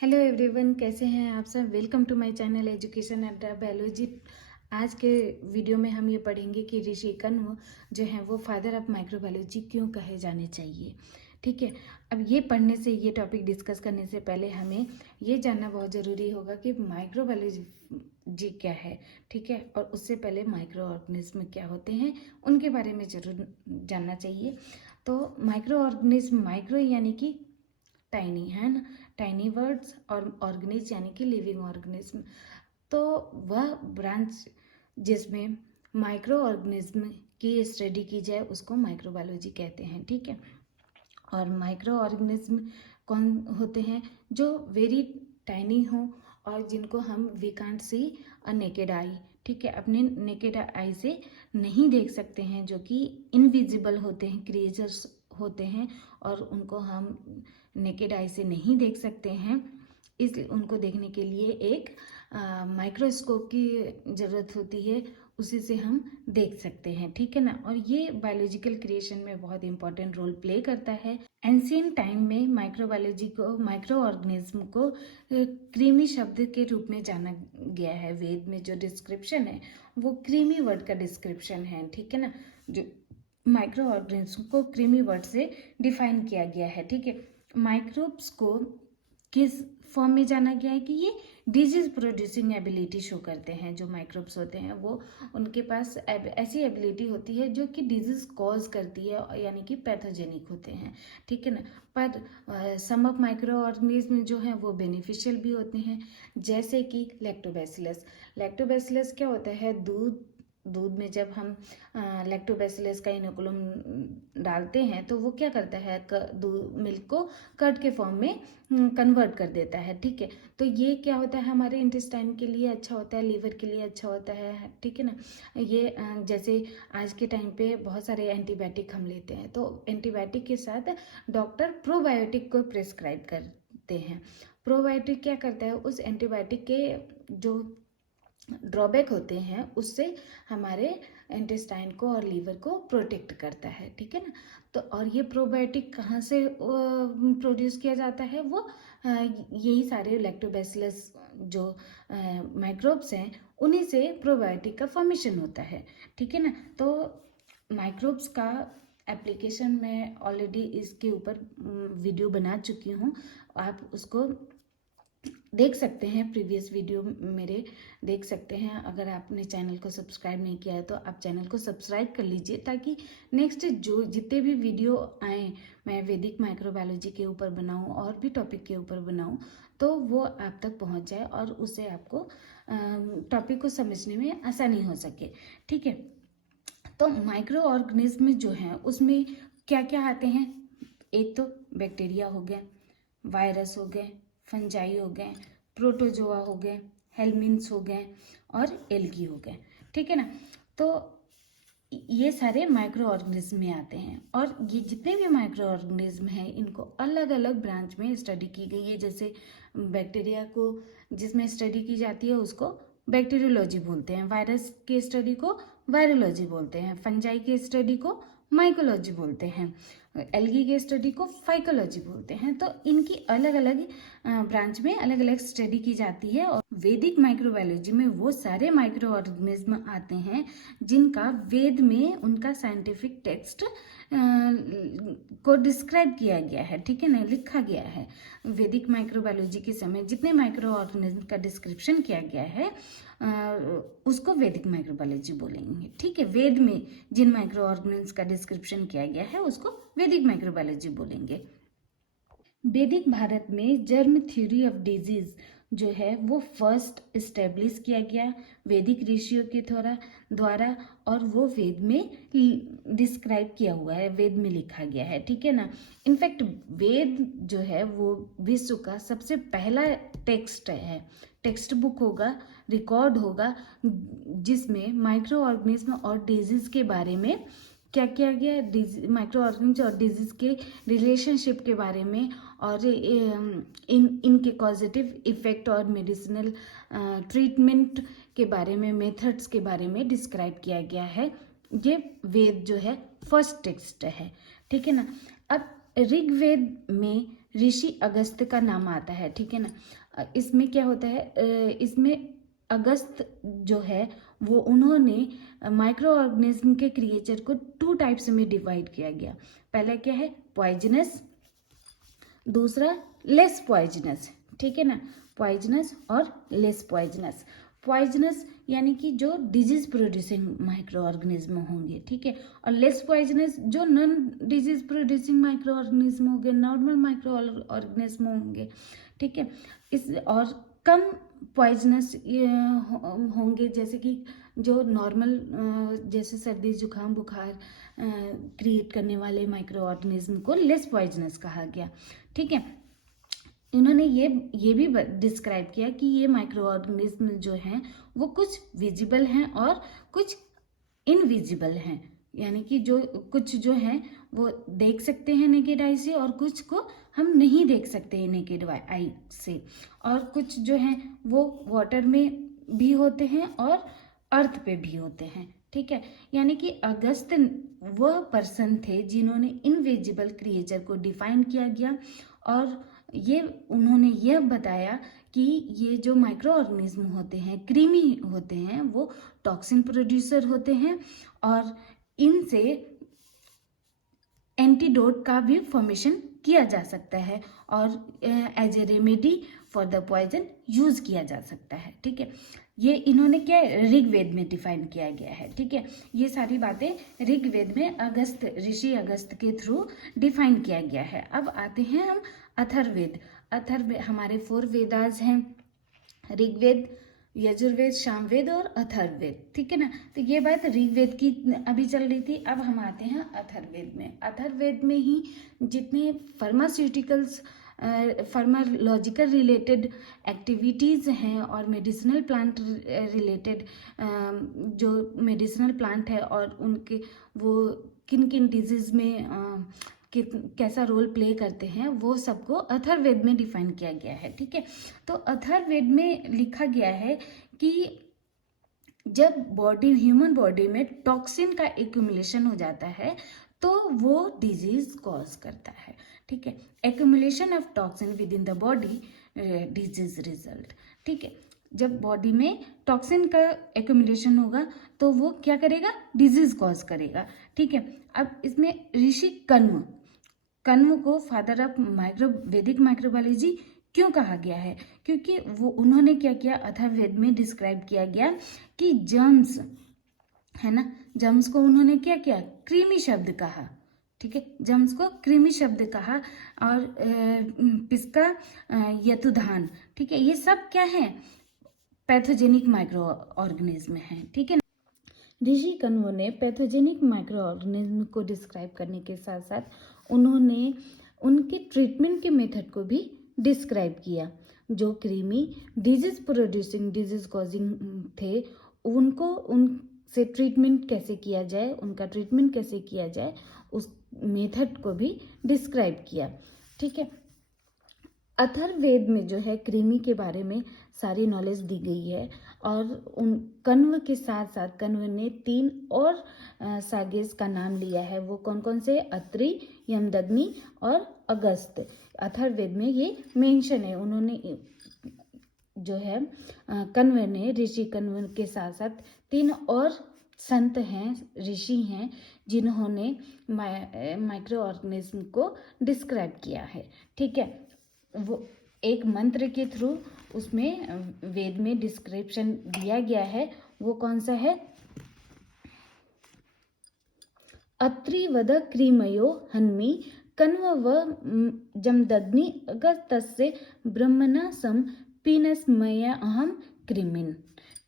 Hello everyone, कैसे हैं आप सब। Welcome to my channel education Adda biology. आज के वीडियो में हम ये पढ़ेंगे कि ऋषि कण्व जो हैं वो फादर ऑफ माइक्रोबायोलॉजी क्यों कहे जाने चाहिए। ठीक है, अब ये पढ़ने से, ये टॉपिक डिस्कस करने से पहले हमें ये जानना बहुत ज़रूरी होगा कि माइक्रोबायोलॉजी क्या है। ठीक है, और उससे पहले माइक्रो ऑर्गेनिज्म क्या होते हैं उनके बारे में ज़रूर जानना चाहिए। तो माइक्रो ऑर्गेनिज्म, माइक्रो यानी कि टाइनी, है ना, टाइनी वर्ड्स, और ऑर्गेनिज यानी कि लिविंग ऑर्गेनिज्म। तो वह ब्रांच जिसमें माइक्रो ऑर्गेनिज्म की स्टडी की जाए उसको माइक्रोबायोलॉजी कहते हैं। ठीक है, और माइक्रो ऑर्गेनिज्म कौन होते हैं? जो वेरी टाइनी हो और जिनको हम we can't see a naked eye. ठीक है, अपने नेकेड आई से नहीं देख सकते हैं, जो कि इनविजिबल होते हैं, क्रिएचर्स होते हैं, और उनको हम नेकेड आई से नहीं देख सकते हैं। इसलिए उनको देखने के लिए एक माइक्रोस्कोप की ज़रूरत होती है, उसी से हम देख सकते हैं। ठीक है ना, और ये बायोलॉजिकल क्रिएशन में बहुत इंपॉर्टेंट रोल प्ले करता है। एंशियंट टाइम में माइक्रोबायोलॉजी को, माइक्रो ऑर्गेनिज्म को क्रीमी शब्द के रूप में जाना गया है। वेद में जो डिस्क्रिप्शन है वो क्रीमी वर्ड का डिस्क्रिप्शन है। ठीक है ना, जो माइक्रो ऑर्गेनिज्म को क्रीमी वर्ड से डिफाइन किया गया है। ठीक है, माइक्रोब्स को किस फॉर्म में जाना गया है कि ये डिजीज प्रोड्यूसिंग एबिलिटी शो करते हैं। जो माइक्रोब्स होते हैं वो, उनके पास ऐसी एबिलिटी होती है जो कि डिजीज कॉज करती है, यानी कि पैथोजेनिक होते हैं। ठीक है ना, पर सम ऑफ माइक्रो ऑर्गेनिज्म जो हैं वो बेनिफिशियल भी होते हैं, जैसे कि लैक्टोबैसिलस। लैक्टोबैसिलस क्या होता है? दूध में जब हम लैक्टोबैसिलस का इनोकुलम डालते हैं तो वो क्या करता है? दूध, मिल्क को कर्ड के फॉर्म में कन्वर्ट कर देता है। ठीक है, तो ये क्या होता है? हमारे इंटेस्टाइन के लिए अच्छा होता है, लीवर के लिए अच्छा होता है। ठीक है ना, ये जैसे आज के टाइम पे बहुत सारे एंटीबायोटिक हम लेते हैं, तो एंटीबायोटिक के साथ डॉक्टर प्रोबायोटिक को प्रिस्क्राइब करते हैं। प्रोबायोटिक क्या करता है? उस एंटीबायोटिक के जो ड्रॉबैक होते हैं उससे हमारे इंटेस्टाइन को और लीवर को प्रोटेक्ट करता है। ठीक है ना, तो और ये प्रोबायोटिक कहाँ से प्रोड्यूस किया जाता है? वो यही सारे लैक्टोबैसिलस जो माइक्रोब्स हैं उन्हीं से प्रोबायोटिक का फॉर्मेशन होता है। ठीक है ना, तो माइक्रोब्स का एप्लीकेशन मैं ऑलरेडी इसके ऊपर वीडियो बना चुकी हूँ, आप उसको देख सकते हैं, प्रीवियस वीडियो मेरे देख सकते हैं। अगर आपने चैनल को सब्सक्राइब नहीं किया है तो आप चैनल को सब्सक्राइब कर लीजिए, ताकि नेक्स्ट जो जितने भी वीडियो आए, मैं वैदिक माइक्रोबायोलॉजी के ऊपर बनाऊं और भी टॉपिक के ऊपर बनाऊं, तो वो आप तक पहुंच जाए और उससे आपको टॉपिक को समझने में आसानी हो सके। ठीक है, तो माइक्रो ऑर्गेनिज्म जो हैं उसमें क्या क्या आते हैं? एक तो बैक्टीरिया हो गए, वायरस हो गए, फंजाई हो गए, प्रोटोजोआ हो गए, हेलमिन्स हो गए, और एल्गी हो गए। ठीक है ना, तो ये सारे माइक्रो ऑर्गेनिज्म में आते हैं, और ये जितने भी माइक्रो ऑर्गेनिज्म हैं इनको अलग अलग ब्रांच में स्टडी की गई है। जैसे बैक्टीरिया को जिसमें स्टडी की जाती है उसको बैक्टीरियोलॉजी बोलते हैं, वायरस की स्टडी को वायरोलॉजी बोलते हैं, फंजाई की स्टडी को माइकोलॉजी बोलते हैं, एल्गी के स्टडी को फाइकोलॉजी बोलते हैं। तो इनकी अलग अलग ब्रांच में अलग अलग स्टडी की जाती है। और वैदिक माइक्रोबायोलॉजी में वो सारे माइक्रो ऑर्गेनिज्म आते हैं जिनका वेद में उनका साइंटिफिक टेक्स्ट को डिस्क्राइब किया गया है। ठीक है ना, लिखा गया है। वैदिक माइक्रोबायोलॉजी के समय जितने माइक्रो ऑर्गेनिज्म का डिस्क्रिप्शन किया गया है उसको वैदिक माइक्रोबायोलॉजी बोलेंगे। ठीक है, वेद में जिन माइक्रो ऑर्गेनिज्म का डिस्क्रिप्शन किया गया है उसको वैदिक माइक्रोबायोलॉजी बोलेंगे। वैदिक भारत में जर्म थ्योरी ऑफ डिजीज जो है वो फर्स्ट इस्टेब्लिश किया गया वैदिक ऋषियों के द्वारा, और वो वेद में डिस्क्राइब किया हुआ है, वेद में लिखा गया है। ठीक है ना, इनफैक्ट वेद जो है वो विश्व का सबसे पहला टेक्स्ट है, टेक्स्ट बुक होगा, रिकॉर्ड होगा, जिसमें माइक्रो ऑर्गेनिज्म और डिजीज के बारे में क्या किया गया, माइक्रो ऑर्गेनिज्म और डिजीज के रिलेशनशिप के बारे में, और इनके पॉजिटिव इफेक्ट और मेडिसिनल ट्रीटमेंट के बारे में, मेथड्स के बारे में डिस्क्राइब किया गया है। ये वेद जो है फर्स्ट टेक्स्ट है। ठीक है ना, अब ऋग्वेद में ऋषि अगस्त का नाम आता है, ठीक है ना। इसमें क्या होता है, इसमें अगस्त जो है वो उन्होंने माइक्रो ऑर्गेनिज्म के क्रिएचर को 2 टाइप्स में डिवाइड किया गया। पहला क्या है, पॉइजनस, दूसरा लेस पॉइजनस, ठीक है ना। पॉइजनस और लेस पॉइजनस। पॉइजनस यानी कि जो डिजीज प्रोड्यूसिंग माइक्रो ऑर्गेनिज्म होंगे, ठीक है, और लेस पॉइजनस जो non disease producing micro organism होंगे, नॉर्मल माइक्रो ऑर्गेनिज्म होंगे, ठीक है। इस और कम पॉइजनस होंगे, जैसे कि जो नॉर्मल जैसे सर्दी जुकाम बुखार क्रिएट करने वाले माइक्रो ऑर्गेनिज्म को लेस पॉइजनस कहा गया, ठीक है। इन्होंने ये भी डिस्क्राइब किया कि ये माइक्रो ऑर्गेनिज्म जो हैं वो कुछ विजिबल हैं और कुछ इनविजिबल हैं, यानी कि जो कुछ जो हैं वो देख सकते हैं नेकेड आई से और कुछ को हम नहीं देख सकते हैं नेकेड आई से, और कुछ जो हैं वो वाटर में भी होते हैं और अर्थ पे भी होते हैं, ठीक है। यानी कि अगस्त वह पर्सन थे जिन्होंने इनविजिबल क्रिएचर को डिफाइन किया गया, और ये उन्होंने यह बताया कि ये जो माइक्रो ऑर्गेनिज्म होते हैं, कृमि होते हैं, वो टॉक्सिन प्रोड्यूसर होते हैं और इनसे एंटीडोट का भी फॉर्मेशन किया जा सकता है और as a remedy for the poison use किया जा सकता है, ठीक है। ये इन्होंने क्या ऋग्वेद में डिफाइन किया गया है, ठीक है। ये सारी बातें ऋग्वेद में अगस्त ऋषि अगस्त के थ्रू डिफाइन किया गया है। अब आते हैं हम अथर्ववेद। अथर्ववेद हमारे 4 वेदास हैं, ऋग्वेद, यजुर्वेद, सामवेद और अथर्ववेद, ठीक है ना। तो ये बात ऋग्वेद की अभी चल रही थी। अब हम आते हैं अथर्ववेद में। अथर्ववेद में ही जितने फार्मास्यूटिकल्स फार्मालॉजिकल रिलेटेड एक्टिविटीज़ हैं और मेडिसिनल प्लांट रिलेटेड जो मेडिसिनल प्लांट है और उनके वो किन किन डिजीज़ में कैसा रोल प्ले करते हैं, वो सबको अथर्ववेद में डिफाइन किया गया है, ठीक है। तो अथर्ववेद में लिखा गया है कि जब ह्यूमन बॉडी में टॉक्सिन का एक्यूमुलेशन हो जाता है तो वो डिजीज कॉज करता है, ठीक है। Accumulation of toxin with in the body disease result, ठीक है। जब बॉडी में टॉक्सिन का एक्यूमुलेशन होगा तो वो क्या करेगा, डिजीज कॉज करेगा, ठीक है। अब इसमें ऋषि कण्व को फादर ऑफ वैदिक माइक्रोबायोलॉजी क्यों कहा गया है, क्योंकि वो उन्होंने क्या किया, अथर्ववेद में डिस्क्राइब किया गया कि जर्म्स है ना, जर्म्स को उन्होंने क्या किया, कृमि शब्द कहा, ठीक है। जर्म्स को कृमि शब्द कहा और पिस्का यतुधान, ठीक है। ये सब क्या है, पैथोजेनिक माइक्रो ऑर्गेनिज्म है, ठीक है। ऋषि कण्व ने पैथोजेनिक माइक्रो ऑर्गेनिज्म को डिस्क्राइब करने के साथ साथ उन्होंने उनके ट्रीटमेंट के मेथड को भी डिस्क्राइब किया। जो कृमि डिजीज प्रोड्यूसिंग डिजीज कॉजिंग थे उनको उनसे ट्रीटमेंट कैसे किया जाए, उनका ट्रीटमेंट कैसे किया जाए, उस मेथड को भी डिस्क्राइब किया, ठीक है। अथर्ववेद में जो है कृमि के बारे में सारी नॉलेज दी गई है और उन कण्व के साथ साथ कण्व ने 3 और सागेस का नाम लिया है। वो कौन कौन से, अत्रि, यमदग्नि और अगस्त। अथर्ववेद में ये मेंशन है। उन्होंने जो है कण्व ने, ऋषि कण्व के साथ साथ 3 और संत हैं, ऋषि हैं, जिन्होंने माइक्रो ऑर्गेनिज्म को डिस्क्राइब किया है, ठीक है। वो एक मंत्र के थ्रू उसमें वेद में डिस्क्रिप्शन दिया गया है। वो कौन सा है, अत्रि वद क्रीमयो हन्मि कण्व व जमदग्नि अगस्तस्य ब्रह्मणा सम पीनस्मय अहम कृमिन,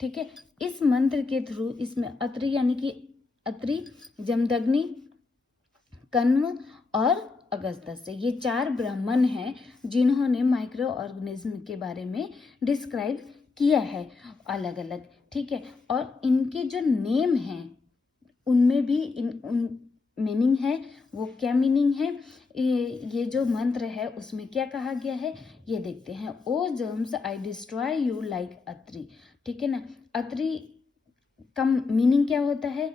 ठीक है। इस मंत्र के थ्रू इसमें अत्रि यानी कि अत्रि, जमदग्नि, कण्व और अगस्त्य से, ये 4 ब्राह्मण हैं जिन्होंने माइक्रो ऑर्गेनिज्म के बारे में डिस्क्राइब किया है अलग अलग, ठीक है। और इनके जो नेम हैं उनमें भी उन मीनिंग है। वो क्या मीनिंग है, ये जो मंत्र है उसमें क्या कहा गया है ये देखते हैं। O germs I destroy you like Atri, ठीक है ना। अत्रि का मीनिंग क्या होता है,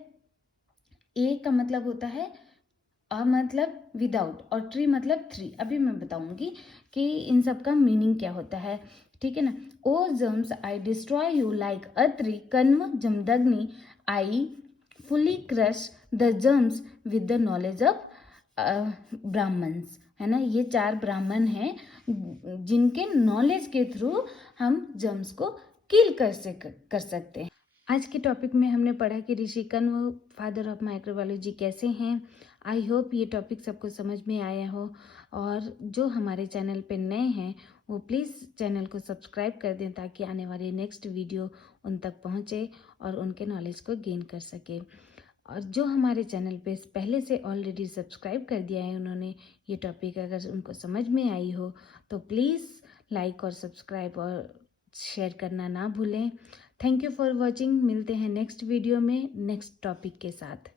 ए का मतलब होता है अ मतलब विदाउट और ट्री मतलब थ्री। अभी मैं बताऊंगी कि इन सब का मीनिंग क्या होता है, ठीक है ना। O germs I destroy you like a tree, Kanva Jamadagni I fully crush the germs with the knowledge of Brahmans, है ना। ये चार ब्राह्मण हैं जिनके नॉलेज के थ्रू हम जम्स को किल कर सकते हैं। आज के टॉपिक में हमने पढ़ा कि ऋषि कण्व फादर ऑफ माइक्रोबायोलॉजी कैसे हैं। आई होप ये टॉपिक सबको समझ में आया हो, और जो हमारे चैनल पे नए हैं वो प्लीज़ चैनल को सब्सक्राइब कर दें ताकि आने वाली नेक्स्ट वीडियो उन तक पहुंचे और उनके नॉलेज को गेन कर सके। और जो हमारे चैनल पे पहले से ऑलरेडी सब्सक्राइब कर दिया है उन्होंने, ये टॉपिक अगर उनको समझ में आई हो तो प्लीज़ लाइक और सब्सक्राइब और शेयर करना ना भूलें। Thank you for watching. मिलते हैं नेक्स्ट वीडियो में नेक्स्ट टॉपिक के साथ।